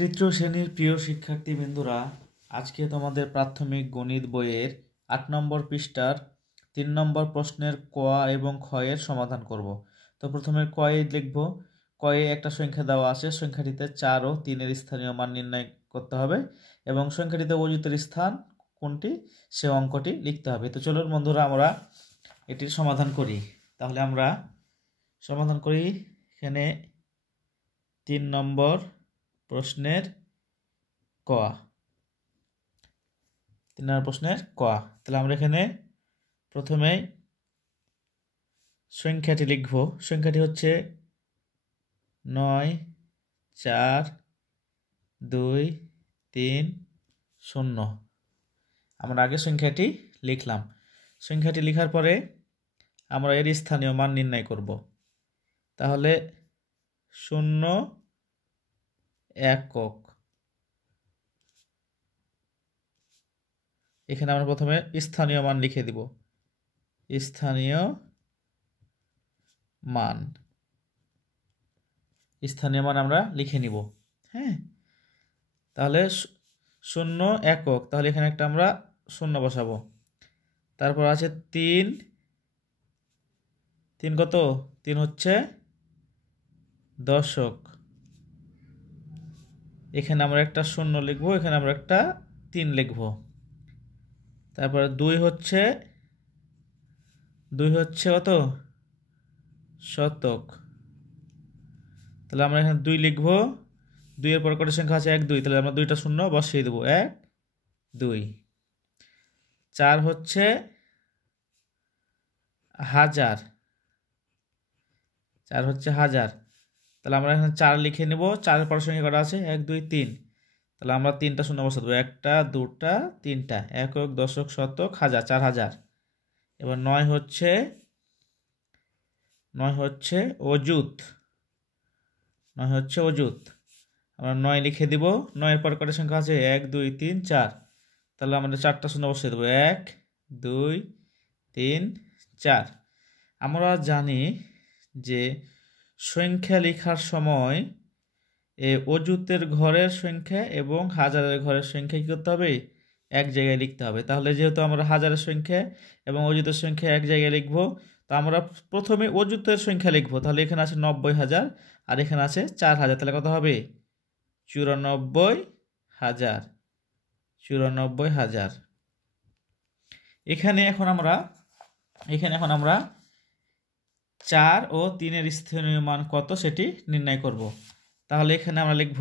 তৃতীয় শ্রেণীর প্রিয় শিক্ষার্থীবৃন্দরা, আজকে তোমাদের প্রাথমিক গণিত বইয়ের ৮ নম্বর পৃষ্ঠার ৩ নম্বর প্রশ্নের ক এবং খ এর সমাধান করব। তো প্রথমে ক এ লিখব। ক এ একটা সংখ্যা দেওয়া আছে, সংখ্যাটিতে ৪ ও ৩ এর স্থানীয় মান নির্ণয় করতে হবে এবং সংখ্যাটিতে অযুতের স্থান কোনটি সে অঙ্কটি লিখতে হবে। তো চলুন বন্ধুরা, আমরা এটির সমাধান করি। তাহলে আমরা সমাধান করি। এখানে ৩ নম্বর প্রশ্নের ক, ৩ নম্বর প্রশ্নের ক। তাহলে আমরা এখানে প্রথমেই সংখ্যাটি লিখব। সংখ্যাটি হচ্ছে ৯ ৪ ২ ৩ ০। আমরা আগে সংখ্যাটি লিখলাম। সংখ্যাটি লেখার পরে আমরা এর স্থানীয় মান নির্ণয় করব। তাহলে ০ একক, এখানে আমরা প্রথমে স্থানীয় মান লিখে দিব। স্থানীয় মান আমরা লিখে নিব। হ্যাঁ, তাহলে ০ একক, তাহলে এখানে একটা আমরা ০ বসাবো। তারপর আছে ৩ কত? ৩ হচ্ছে দশক, এখানে আমরা একটা ০ লিখবো, এখানে আমরা একটা ৩ লিখবো। তারপরে ২ হচ্ছে কত? শতক, তাহলে আমরা এখানে ২ লিখবো। ২ এর পর কত সংখ্যা আছে? ১ ২, তাহলে আমরা ২টা ০ বসিয়ে দেবো। ১ ২। ৪ হচ্ছে হাজার, ৪ হচ্ছে হাজার, তাহলে আমরা এখানে ৪ লিখে নেব। ৪ এর পর সংখ্যা কটা আছে? ১ ২ ৩, তাহলে আমরা ৩টা ০ বসিয়ে দেবো। একটা, দুটা, তিনটা। একক, দশক, শতক, হাজার, ৪,০০০। এবার ৯ হচ্ছে অযুত, ৯ হচ্ছে অযুত, আমরা ৯ লিখে দিব। ৯ এর পর কটা সংখ্যা আছে? ১ ২ ৩ ৪, তাহলে আমরা ৪টা ০ বসিয়ে দেবো। ১ ২ ৩ ৪। আমরা জানি যে সংখ্যা লেখার সময় অযুতের ঘরের সংখ্যা এবং হাজারের ঘরের সংখ্যা কী করতে হবে? এক জায়গায় লিখতে হবে। তাহলে যেহেতু আমরা হাজারের সংখ্যা এবং অযুতের সংখ্যা এক জায়গায় লিখব, তো আমরা প্রথমে অযুতের সংখ্যা লিখব। তাহলে এখানে আছে ৯০,০০০ আর এখানে আছে ৪,০০০, তাহলে কত হবে? ৯৪,০০০। ৯৪,০০০। এখানে এখন আমরা ৪ ও ৩ এর স্থানীয় মান কত সেটি নির্ণয় করব। তাহলে এখানে আমরা লিখব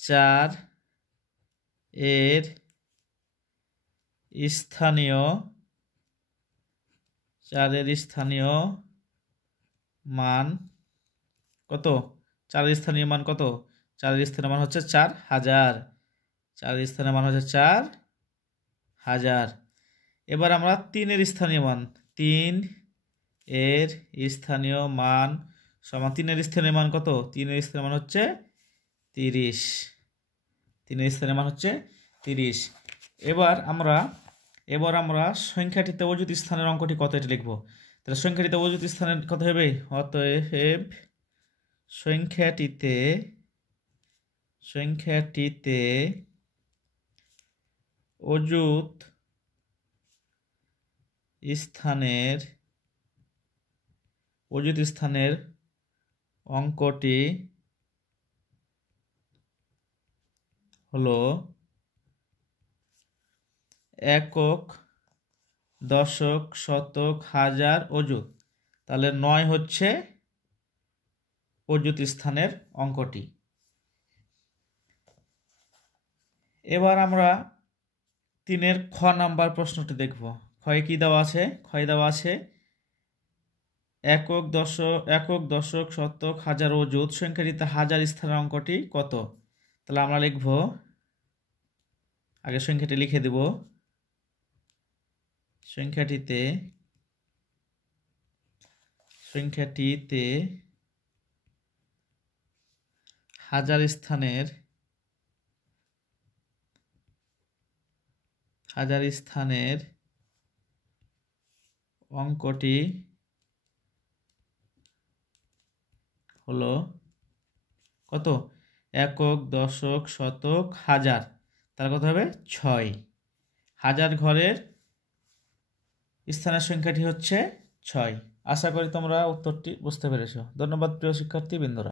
৪ এর স্থানীয় মান কত? ৪ এর স্থানীয় মান কত? ৪ এর স্থানীয় মান হচ্ছে ৪,০০০। ৪ এর স্থানীয় মান হচ্ছে ৪,০০০। এবার আমরা ৩ এর স্থানীয় মান, ৩ এর স্থানীয় মান সমান, ৩ এর স্থানীয় মান কত? ৩ এর স্থানীয় মান হচ্ছে ৩০। ৩ এর স্থানীয় মান হচ্ছে ৩০। এবার আমরা সংখ্যাটিতে অযুত স্থানের অঙ্কটি কত এটা লিখব। তাহলে সংখ্যাটিতে অযুত স্থানের কত হবে? অতএব সংখ্যাটিতে অযুত স্থানের অঙ্কটি হলো একক, দশক, শতক, হাজার, অযুত। তাহলে ৯ হচ্ছে অযুত স্থানের অঙ্কটি। এবার আমরা ৩-এর খ নাম্বার প্রশ্নটি দেখব। ক্ষয়ে কি দেওয়া আছে? ক্ষয়ে দেওয়া আছে একক, দশক, শতক, হাজার, অযুত সংখ্যাটিতে হাজার স্থানের অঙ্কটি কত? তাহলে আমরা লিখব, আগে সংখ্যাটি লিখে দেব। সংখ্যাটিতে হাজার স্থানের অঙ্কটি হলো কত? একক, দশক, শতক, হাজার, তার কত হবে? 6। হাজার ঘরের স্থানের সংখ্যাটি হচ্ছে 6। আশা করি তোমরা উত্তরটি বুঝতে পেরেছো। ধন্যবাদ প্রিয় শিক্ষার্থীবৃন্দরা।